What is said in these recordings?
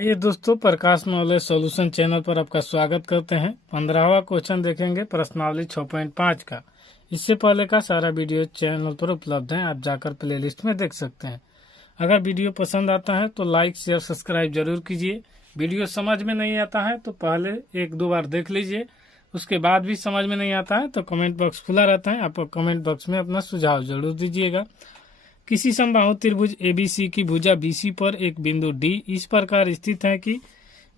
ये दोस्तों प्रकाश knowledge solution channel पर आपका स्वागत करते हैं। 15वां क्वेश्चन देखेंगे प्रश्नावली 6.5 का। इससे पहले का सारा वीडियो चैनल पर उपलब्ध है, आप जाकर प्लेलिस्ट में देख सकते हैं। अगर वीडियो पसंद आता है तो लाइक शेयर सब्सक्राइब जरूर कीजिए। वीडियो समझ में नहीं आता है तो पहले 1-2 बार देख लीजिए, उसके बाद भी समझ में नहीं आता है तो कमेंट बॉक्स खुला रहता है, आप कमेंट बॉक्स में अपना सुझाव जरूर दीजिएगा। किसी समबाहु त्रिभुज एबीसी की भुजा बीसी पर एक बिंदु डी इस प्रकार स्थित है कि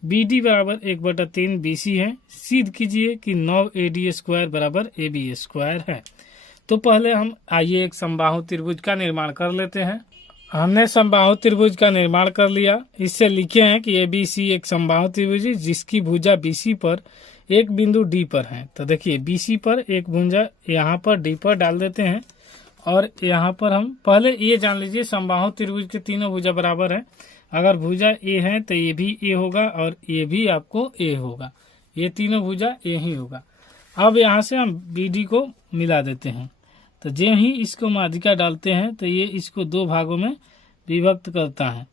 बीडी बराबर 1/3 बीसी है। सिद्ध कीजिए कि 9AD² बराबर AB² है। तो पहले हम आइए एक समबाहु त्रिभुज का निर्माण कर लेते हैं। हमने समबाहु त्रिभुज का निर्माण कर लिया। इससे लिखे हैं कि एबीसी एक समबाहु त्रिभुज है जिसकी भुजा बीसी पर एक बिंदु डी पर है। तो देखिए बीसी पर एक भुजा यहाँ पर डी पर डाल देते हैं और यहाँ पर हम पहले ये जान लीजिए समबाहु त्रिभुज के तीनों भुजा बराबर है। अगर भुजा ए है तो ये भी ए होगा और ये भी आपको ए होगा, ये तीनों भुजा ए ही होगा। अब यहाँ से हम बीडी को मिला देते हैं। तो जो ही इसको माध्यिका डालते हैं तो ये इसको 2 भागों में विभक्त करता है।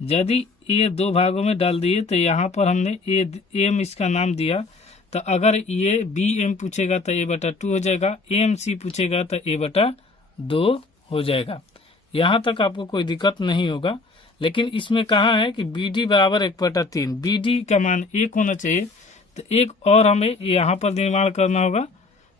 यदि ये 2 भागों में डाल दिए तो यहाँ पर हमने एम इसका नाम दिया। तो अगर ये बी एम पूछेगा तो A/2 हो जाएगा, एम सी पूछेगा तो A/2 हो जाएगा। यहाँ तक आपको कोई दिक्कत नहीं होगा। लेकिन इसमें कहा है कि BD बराबर 1/3, BD का मान 1 होना चाहिए। तो एक और हमें यहाँ पर निर्माण करना होगा।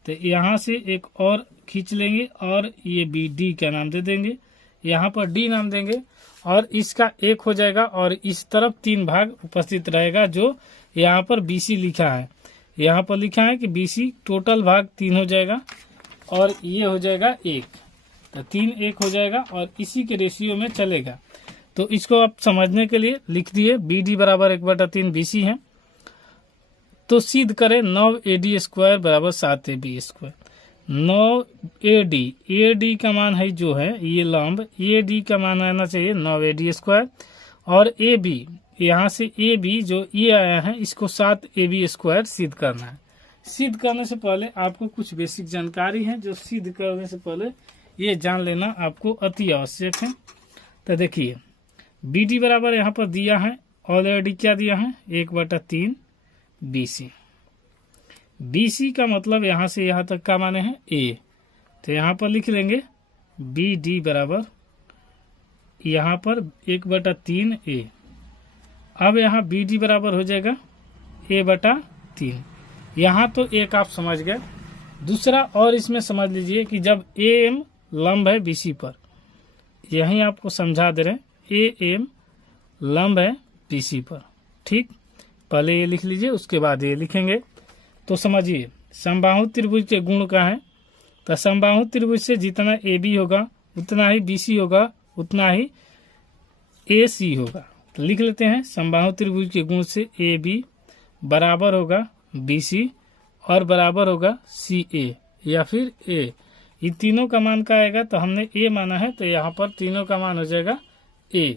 तो यहाँ से एक और खींच लेंगे और ये BD का नाम दे देंगे, यहाँ पर D नाम देंगे और इसका 1 हो जाएगा और इस तरफ 3 भाग उपस्थित रहेगा जो यहाँ पर BC लिखा है। यहाँ पर लिखा है कि BC टोटल भाग 3 हो जाएगा और ये हो जाएगा 1। तो 3 1 हो जाएगा और इसी के रेशियो में चलेगा। तो इसको आप समझने के लिए लिख दिए BD बराबर 1/3 BC है। तो सिद्ध करें 9AD² बराबर 7AB²। 9AD का मान है जो है ये लंब, AD का मान आना चाहिए 9AD² और AB यहाँ से AB जो ये आया है इसको 7AB² सिद्ध करना है। सिद्ध करने से पहले आपको कुछ बेसिक जानकारी है जो सिद्ध करने से पहले ये जान लेना आपको अति आवश्यक है। तो देखिए BD बराबर यहाँ पर दिया है, ऑलरेडी क्या दिया है 1/3 BC। BC का मतलब यहाँ से यहाँ तक का माने है A। तो यहाँ पर लिख लेंगे BD बराबर यहाँ पर 1/3 A। अब यहाँ BD बराबर हो जाएगा A/3। यहाँ तो एक आप समझ गए। दूसरा और इसमें समझ लीजिए कि जब AM लंब है BC पर, यहीं आपको समझा दे रहे हैं AM लंब है BC पर। ठीक, पहले ये लिख लीजिए उसके बाद ये लिखेंगे। तो समझिए समबाहु त्रिभुज के गुण का है। तो समबाहु त्रिभुज से जितना AB होगा उतना ही BC होगा, उतना ही AC होगा। तो लिख लेते हैं समबाहु त्रिभुज के गुण से AB बराबर होगा BC और बराबर होगा CA या फिर A। ये तीनों का मान का आएगा तो हमने A माना है तो यहाँ पर तीनों का मान हो जाएगा A।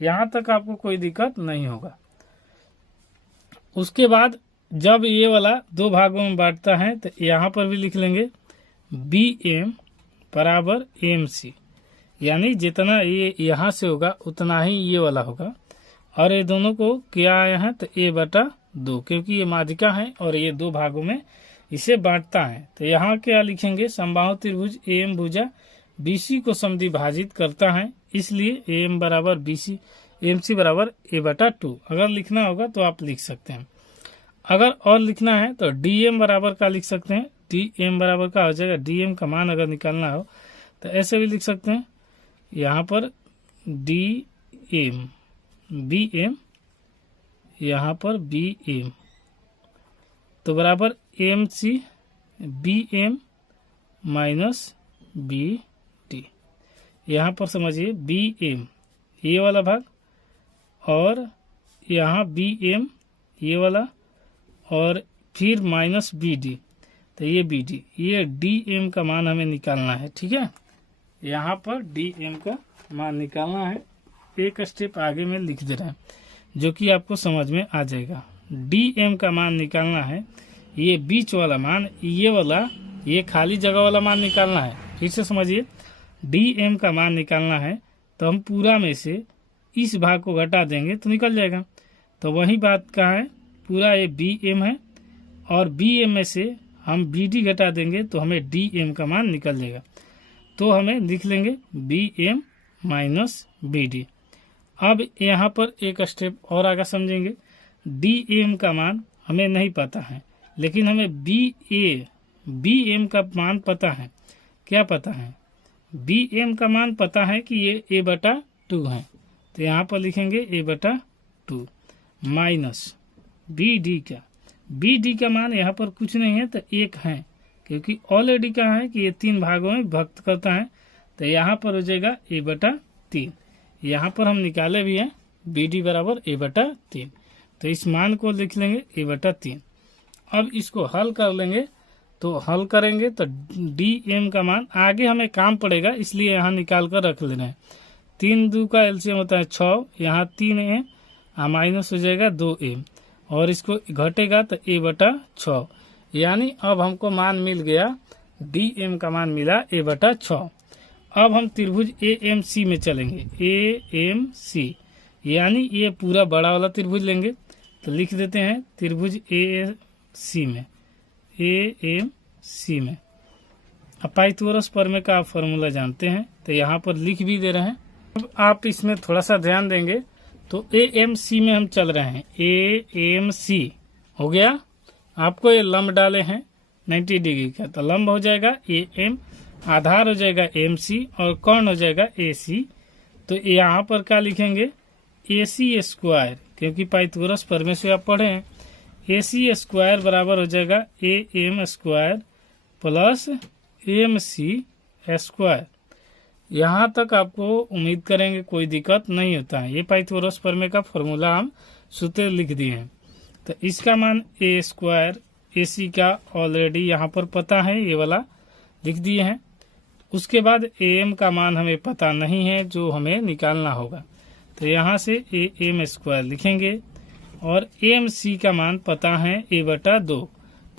यहाँ तक आपको कोई दिक्कत नहीं होगा। उसके बाद जब ये वाला 2 भागों में बांटता है तो यहाँ पर भी लिख लेंगे BM बराबर MC, यानी जितना ये यहाँ से होगा उतना ही ये वाला होगा। और ये दोनों को क्या आया है तो A/2, क्योंकि ये माध्यिका है और ये 2 भागों में इसे बांटता है। तो यहाँ क्या लिखेंगे समबाहु त्रिभुज AM भुजा BC को समद्विभाजित करता है, इसलिए AM बराबर BC MC बराबर A/2। अगर लिखना होगा तो आप लिख सकते हैं। अगर और लिखना है तो DM बराबर का लिख सकते हैं। DM बराबर का हो जाएगा, DM का मान अगर निकालना हो तो ऐसे भी लिख सकते हैं। यहाँ पर DM BM, यहाँ पर BM तो बराबर MC BM माइनस BD। यहाँ पर समझिए BM ये वाला भाग और यहाँ BM ये वाला और फिर माइनस BD। तो ये BD, ये DM का मान हमें निकालना है। ठीक है, यहाँ पर DM का मान निकालना है। एक स्टेप आगे में लिख दे रहे हैं जो कि आपको समझ में आ जाएगा। DM का मान निकालना है, ये बीच वाला मान, ये वाला ये खाली जगह वाला मान निकालना है। फिर से समझिए DM का मान निकालना है तो हम पूरा में से इस भाग को घटा देंगे तो निकल जाएगा। तो वही बात का है, पूरा ये बी एम है और बी एम में से हम बी डी घटा देंगे तो हमें डी एम का मान निकल जाएगा। तो हमें लिख लेंगे B M minus B D. अब यहाँ पर एक स्टेप और आगे समझेंगे। डी एम का मान हमें नहीं पता है, लेकिन हमें बी एम का मान पता है। क्या पता है? बी एम का मान पता है कि ये ए बटा 2 है, तो यहाँ पर लिखेंगे ए बटा 2 माइनस बी डी का। बी डी का मान यहाँ पर कुछ नहीं है तो 1 है, क्योंकि ऑलरेडी कहा है कि ये 3 भागों में विभक्त करता है, तो यहाँ पर हो जाएगा ए बटा 3। यहाँ पर हम निकाले भी हैं बी डी बराबर ए बटा 3, तो इस मान को लिख लेंगे ए बटा 3। अब इसको हल कर लेंगे, तो हल करेंगे तो डी एम का मान आगे हमें काम पड़ेगा, इसलिए यहाँ निकाल कर रख लेना है। 3 2 का एलसीएम होता है 6, यहाँ 3 एम माइनस हो जाएगा 2 एम, और इसको घटेगा तो ए बटा 6, यानी अब हमको मान मिल गया, डी एम का मान मिला ए बटा 6। अब हम त्रिभुज ए एम सी में चलेंगे। ए एम सी यानी ये पूरा बड़ा वाला त्रिभुज लेंगे, तो लिख देते हैं त्रिभुज ए सी में, ए एम सी में। अब पाइथागोरस प्रमेय का आप फॉर्मूला जानते हैं, तो यहाँ पर लिख भी दे रहे हैं। अब आप इसमें थोड़ा सा ध्यान देंगे, तो ए एम सी में हम चल रहे हैं। ए एम सी हो गया, आपको ये लंब डाले हैं 90 डिग्री का, तो लंब हो जाएगा ए एम, आधार हो जाएगा एम सी और कर्ण हो जाएगा ए सी। तो यहाँ पर क्या लिखेंगे? ए सी स्क्वायर, क्योंकि पाइथागोरस प्रमेय से आप पढ़े हैं। ए सी स्क्वायर बराबर हो जाएगा A M square plus M C square. यहाँ तक आपको उम्मीद करेंगे कोई दिक्कत नहीं होता है। ये पाइथागोरस प्रमेय का फॉर्मूला हम सूत्र लिख दिए हैं। तो इसका मान ए स्क्वायर ए सी का ऑलरेडी यहाँ पर पता है, ये वाला लिख दिए हैं। उसके बाद ए एम का मान हमें पता नहीं है, जो हमें निकालना होगा, तो यहाँ से ए एम स्क्वायर लिखेंगे, और एम सी का मान पता है ए बटा 2,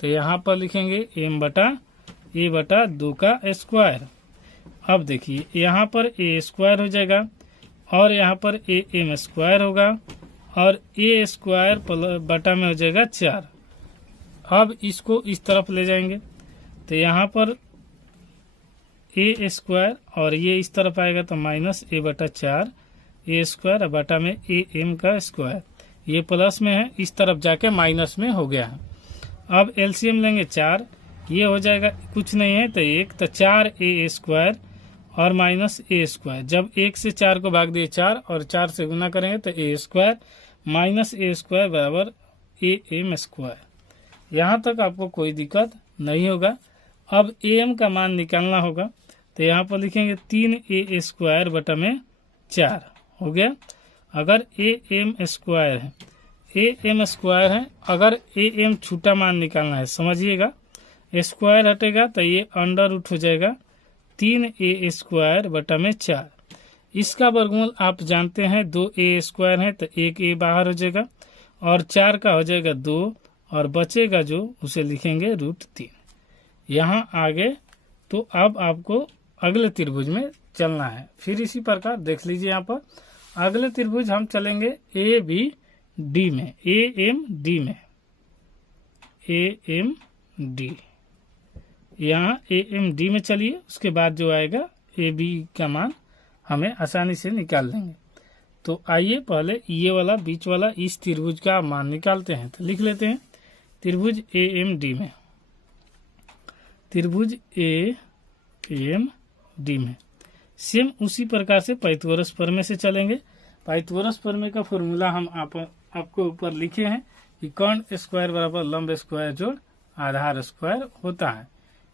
तो यहाँ पर लिखेंगे एम बटा ए बटा 2 का स्क्वायर। अब देखिए यहाँ पर ए स्क्वायर हो जाएगा और यहाँ पर ए एम स्क्वायर होगा, और ए स्क्वायर बटा में हो जाएगा 4। अब इसको इस तरफ ले जाएंगे, तो यहाँ पर ए स्क्वायर और ये इस तरफ आएगा, तो माइनस ए बटा 4 ए स्क्वायर बटा में ए एम का स्क्वायर। ये प्लस में है, इस तरफ जाके माइनस में हो गया है। अब एलसीएम लेंगे 4, ये हो जाएगा कुछ नहीं है तो 1, तो 4 ए स्क्वायर और माइनस ए स्क्वायर। जब 1 से 4 को भाग दिए 4 और 4 से गुना करेंगे तो ए स्क्वायर माइनस ए स्क्वायर बराबर ए एम स्क्वायर। यहाँ तक आपको कोई दिक्कत नहीं होगा। अब ए एम का मान निकालना होगा, तो यहाँ पर लिखेंगे 3 ए स्क्वायर बटा में 4 हो गया। अगर ए एम स्क्वायर है, ए एम स्क्वायर है, अगर ए एम छोटा मान निकालना है, समझिएगा स्क्वायर हटेगा तो ये अंडर रूट हो जाएगा 3 ए स्क्वायर बटा में 4। इसका वर्गमूल आप जानते हैं 2 ए स्क्वायर है तो 1 ए बाहर हो जाएगा और 4 का हो जाएगा 2 और बचेगा जो उसे लिखेंगे √3। यहाँ आगे तो अब आपको अगले त्रिभुज में चलना है। फिर इसी प्रकार देख लीजिए, यहाँ पर अगले त्रिभुज हम चलेंगे ए बी डी में, ए एम डी में, ए एम डी। यहाँ ए एम डी में चलिए, उसके बाद जो आएगा ए बी का मान हमें आसानी से निकाल लेंगे। तो आइए पहले ये वाला बीच वाला इस त्रिभुज का मान निकालते हैं। तो लिख लेते हैं त्रिभुज ए एम डी में, त्रिभुज ए एम डी में सेम उसी प्रकार से पाइथागोरस प्रमेय से चलेंगे। पाइथागोरस प्रमेय का फॉर्मूला हम आपको ऊपर लिखे हैं कि कर्ण स्क्वायर बराबर लंब स्क्वायर जोड़ आधार स्क्वायर होता है।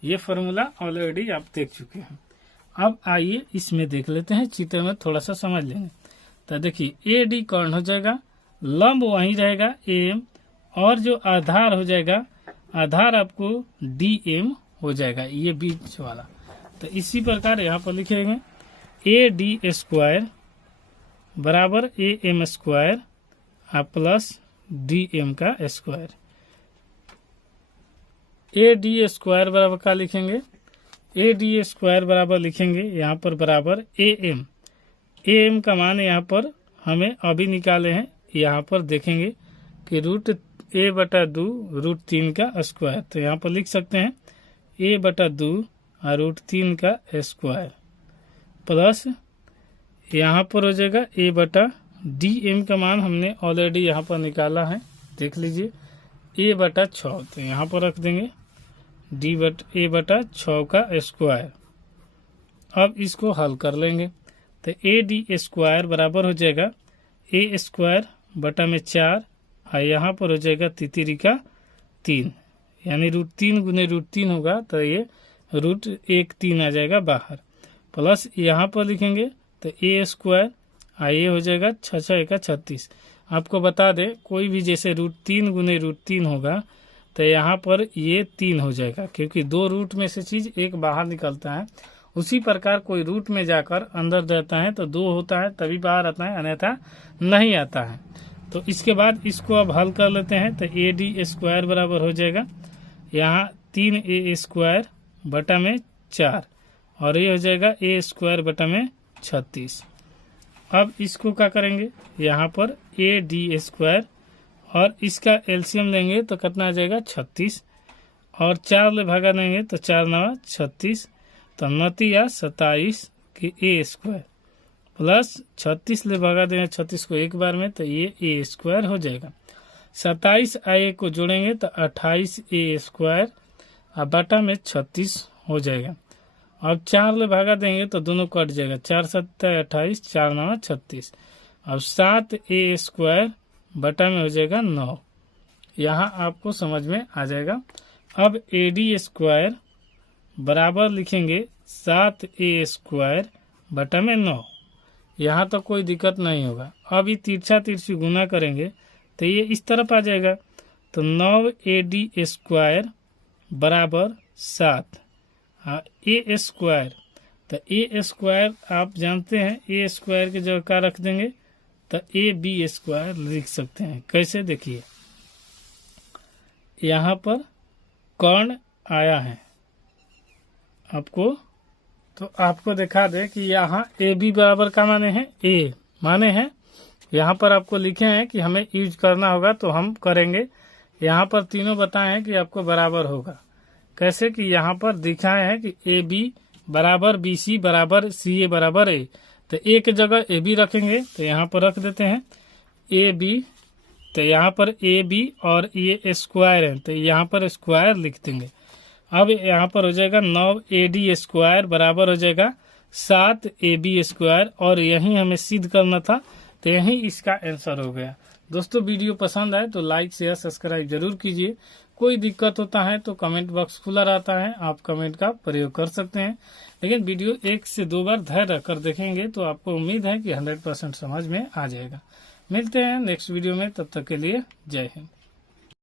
ये फॉर्मूला ऑलरेडी आप देख चुके हैं। अब आइए इसमें देख लेते हैं, चित्र में थोड़ा सा समझ लेंगे। तो देखिए ए डी कर्ण हो जाएगा, लंब वहीं रहेगा एम, और जो आधार हो जाएगा, आधार आपको डी एम हो जाएगा, ये बीच वाला। तो इसी प्रकार यहाँ पर लिखेंगे ए डी स्क्वायर बराबर A M square plus D M का स्क्वायर। ए डी स्क्वायर बराबर क्या लिखेंगे? ए डी स्क्वायर बराबर लिखेंगे यहाँ पर बराबर ए एम। ए एम का मान यहाँ पर हमें अभी निकाले हैं यहाँ पर देखेंगे कि √a/2 √3 का स्क्वायर, तो यहाँ पर लिख सकते हैं a/2 √3 का स्क्वायर प्लस यहाँ पर हो जाएगा a/dm का मान हमने ऑलरेडी यहाँ पर निकाला है, देख लीजिए a/6, तो यहाँ पर रख देंगे a/6 का स्क्वायर। अब इसको हल कर लेंगे तो AD² बराबर हो जाएगा a² और यहाँ पर हो जाएगा तितरी का 3, यानी √3 गुने √3 होगा तो ये √1 आ जाएगा बाहर, प्लस यहाँ पर लिखेंगे तो a² ये हो जाएगा 6×6 = 36। आपको बता दें कोई भी जैसे √3 गुने √3 होगा तो यहाँ पर ये 3 हो जाएगा, क्योंकि 2 रूट में से चीज़ एक बाहर निकलता है। उसी प्रकार कोई रूट में जाकर अंदर रहता है तो 2 होता है तभी बाहर आता है, अन्यथा नहीं आता है। तो इसके बाद इसको अब हल कर लेते हैं तो AD² बराबर हो जाएगा यहाँ 3a² बटा में 4 और ये हो जाएगा a² बटा में 36। अब इसको क्या करेंगे, यहाँ पर AD² और इसका एलसीएम लेंगे तो कितना आ जाएगा 36 और 4 ले भागा देंगे तो 4×9 = 36, तो 9×27 की a² प्लस 36 ले भगा देंगे 36 को एक बार में तो ये a² हो जाएगा। 27 a को जोड़ेंगे तो 28a² और बटा में 36 हो जाएगा। अब 4 ले भागा देंगे तो दोनों कट जाएगा, 4×7 = 28, 4×9 = 36। अब 7a² बटा में हो जाएगा 9, यहाँ आपको समझ में आ जाएगा। अब AD² बराबर लिखेंगे 7a² बटा में 9, यहाँ तो कोई दिक्कत नहीं होगा। अब ये तिरछा तिरछी गुना करेंगे तो ये इस तरफ आ जाएगा, तो 9AD² बराबर 7 a² तो a² आप जानते हैं a² की जगह क्या रख देंगे तो ab² लिख सकते हैं। कैसे, देखिए यहाँ पर कर्ण आया है आपको, तो आपको दिखा दे कि यहाँ AB बराबर का माने हैं A माने हैं, यहाँ पर आपको लिखे हैं कि हमें यूज करना होगा तो हम करेंगे। यहाँ पर तीनों बताए हैं कि आपको बराबर होगा, कैसे कि यहाँ पर दिखाए हैं कि AB बराबर BC बराबर CA बराबर A, तो A की जगह AB रखेंगे तो यहाँ पर रख देते हैं AB, तो यहाँ पर AB और ये स्क्वायर है तो यहाँ पर स्क्वायर लिख देंगे। अब यहाँ पर हो जाएगा 9AD² बराबर हो जाएगा 7AB² और यही हमें सिद्ध करना था, तो यही इसका आंसर हो गया। दोस्तों वीडियो पसंद आए तो लाइक शेयर सब्सक्राइब जरूर कीजिए। कोई दिक्कत होता है तो कमेंट बॉक्स खुला रहता है, आप कमेंट का प्रयोग कर सकते हैं, लेकिन वीडियो 1 से 2 बार धैर्य रखकर देखेंगे तो आपको उम्मीद है कि 100% समझ में आ जाएगा। मिलते हैं नेक्स्ट वीडियो में, तब तक के लिए जय हिंद।